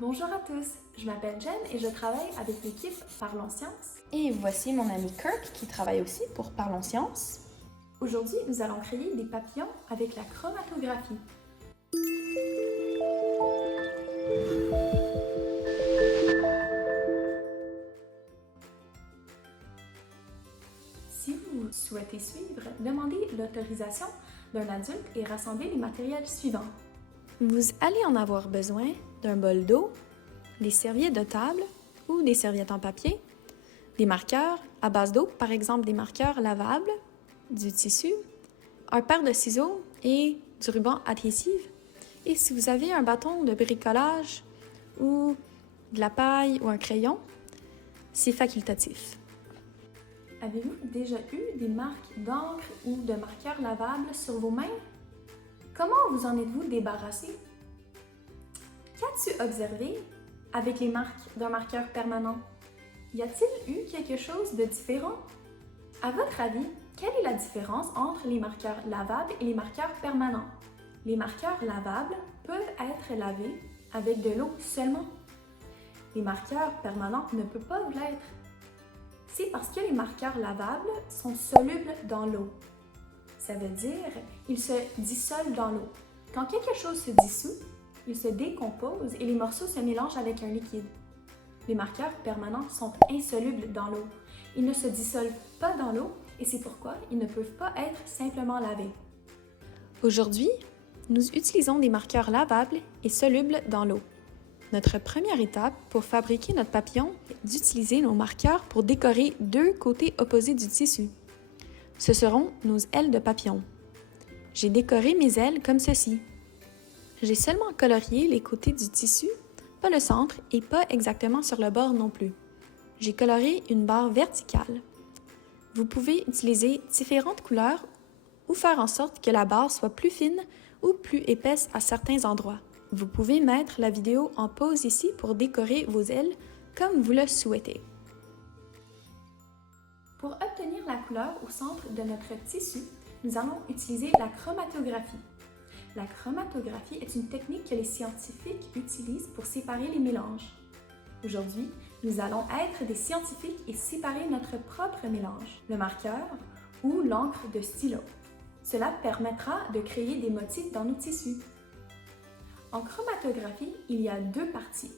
Bonjour à tous, je m'appelle Jen et je travaille avec l'équipe Parlons Sciences. Et voici mon ami Kirk qui travaille aussi pour Parlons Sciences. Aujourd'hui, nous allons créer des papillons avec la chromatographie. Si vous souhaitez suivre, demandez l'autorisation d'un adulte et rassemblez les matériels suivants. Vous allez en avoir besoin d'un bol d'eau, des serviettes de table ou des serviettes en papier, des marqueurs à base d'eau, par exemple des marqueurs lavables, du tissu, un paire de ciseaux et du ruban adhésif. Et si vous avez un bâton de bricolage ou de la paille ou un crayon, c'est facultatif. Avez-vous déjà eu des marques d'encre ou de marqueurs lavables sur vos mains? Comment vous en êtes-vous débarrassé? Qu'as-tu observé avec les marques d'un marqueur permanent? Y a-t-il eu quelque chose de différent? À votre avis, quelle est la différence entre les marqueurs lavables et les marqueurs permanents? Les marqueurs lavables peuvent être lavés avec de l'eau seulement. Les marqueurs permanents ne peuvent pas l'être. C'est parce que les marqueurs lavables sont solubles dans l'eau. Ça veut dire qu'ils se dissolvent dans l'eau. Quand quelque chose se dissout, il se décompose et les morceaux se mélangent avec un liquide. Les marqueurs permanents sont insolubles dans l'eau. Ils ne se dissolvent pas dans l'eau et c'est pourquoi ils ne peuvent pas être simplement lavés. Aujourd'hui, nous utilisons des marqueurs lavables et solubles dans l'eau. Notre première étape pour fabriquer notre papillon est d'utiliser nos marqueurs pour décorer deux côtés opposés du tissu. Ce seront nos ailes de papillon. J'ai décoré mes ailes comme ceci. J'ai seulement colorié les côtés du tissu, pas le centre et pas exactement sur le bord non plus. J'ai coloré une barre verticale. Vous pouvez utiliser différentes couleurs ou faire en sorte que la barre soit plus fine ou plus épaisse à certains endroits. Vous pouvez mettre la vidéo en pause ici pour décorer vos ailes comme vous le souhaitez. Pour obtenir la couleur au centre de notre tissu, nous allons utiliser la chromatographie. La chromatographie est une technique que les scientifiques utilisent pour séparer les mélanges. Aujourd'hui, nous allons être des scientifiques et séparer notre propre mélange, le marqueur ou l'encre de stylo. Cela permettra de créer des motifs dans nos tissus. En chromatographie, il y a deux parties.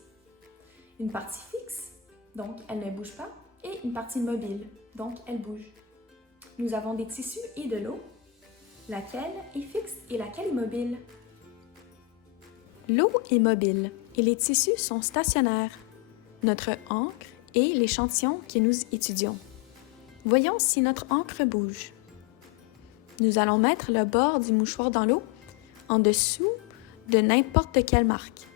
Une partie fixe, donc elle ne bouge pas, et une partie mobile, donc elle bouge. Nous avons des tissus et de l'eau. Laquelle est fixe et laquelle est mobile? L'eau est mobile et les tissus sont stationnaires. Notre encre est l'échantillon que nous étudions. Voyons si notre encre bouge. Nous allons mettre le bord du mouchoir dans l'eau, en dessous de n'importe quelle marque.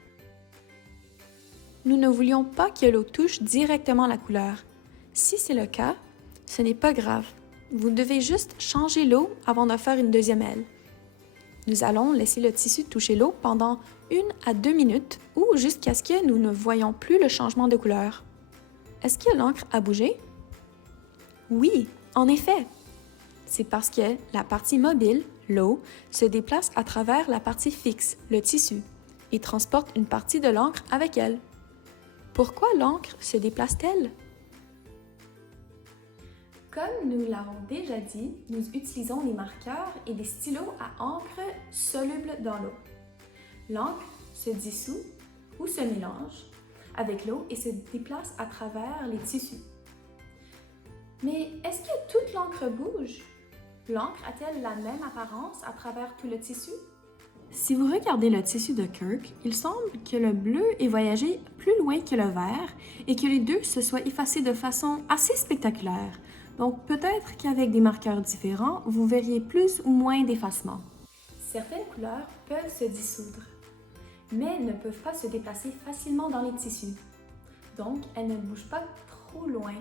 Nous ne voulions pas que l'eau touche directement la couleur. Si c'est le cas, ce n'est pas grave. Vous devez juste changer l'eau avant de faire une deuxième aile. Nous allons laisser le tissu toucher l'eau pendant 1 à 2 minutes ou jusqu'à ce que nous ne voyions plus le changement de couleur. Est-ce que l'encre a bougé? Oui, en effet. C'est parce que la partie mobile, l'eau, se déplace à travers la partie fixe, le tissu, et transporte une partie de l'encre avec elle. Pourquoi l'encre se déplace-t-elle? Comme nous l'avons déjà dit, nous utilisons des marqueurs et des stylos à encre solubles dans l'eau. L'encre se dissout ou se mélange avec l'eau et se déplace à travers les tissus. Mais est-ce que toute l'encre bouge? L'encre a-t-elle la même apparence à travers tout le tissu? Si vous regardez le tissu de Kirk, il semble que le bleu ait voyagé plus loin que le vert et que les deux se soient effacés de façon assez spectaculaire. Donc peut-être qu'avec des marqueurs différents, vous verriez plus ou moins d'effacement. Certaines couleurs peuvent se dissoudre, mais ne peuvent pas se déplacer facilement dans les tissus. Donc elles ne bougent pas trop loin.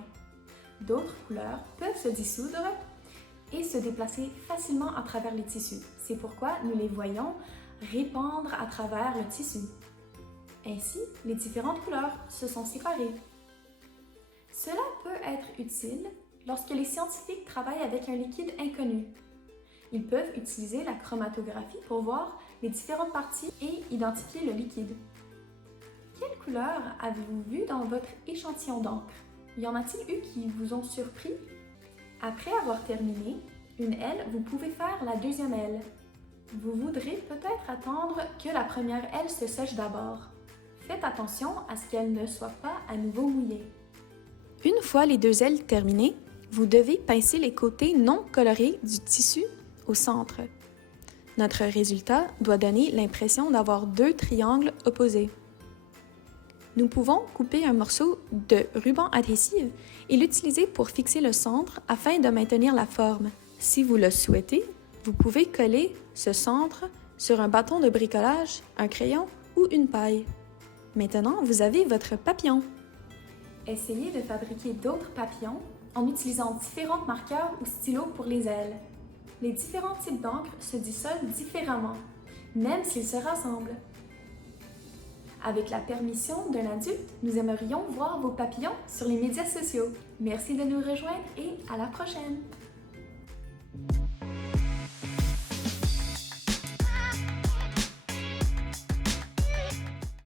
D'autres couleurs peuvent se dissoudre et se déplacer facilement à travers les tissus. C'est pourquoi nous les voyons répandre à travers le tissu. Ainsi, les différentes couleurs se sont séparées. Cela peut être utile lorsque les scientifiques travaillent avec un liquide inconnu. Ils peuvent utiliser la chromatographie pour voir les différentes parties et identifier le liquide. quelle couleur avez-vous vu dans votre échantillon d'encre? Y en a-t-il eu qui vous ont surpris? Après avoir terminé une aile, vous pouvez faire la deuxième aile. Vous voudrez peut-être attendre que la première aile se sèche d'abord. Faites attention à ce qu'elle ne soit pas à nouveau mouillée. Une fois les 2 ailes terminées, vous devez pincer les côtés non colorés du tissu au centre. Notre résultat doit donner l'impression d'avoir 2 triangles opposés. Nous pouvons couper un morceau de ruban adhésif et l'utiliser pour fixer le centre afin de maintenir la forme. Si vous le souhaitez, vous pouvez coller ce centre sur un bâton de bricolage, un crayon ou une paille. Maintenant, vous avez votre papillon. Essayez de fabriquer d'autres papillons en utilisant différents marqueurs ou stylos pour les ailes. Les différents types d'encre se dissolvent différemment, même s'ils se rassemblent. Avec la permission d'un adulte, nous aimerions voir vos papillons sur les médias sociaux. Merci de nous rejoindre et à la prochaine!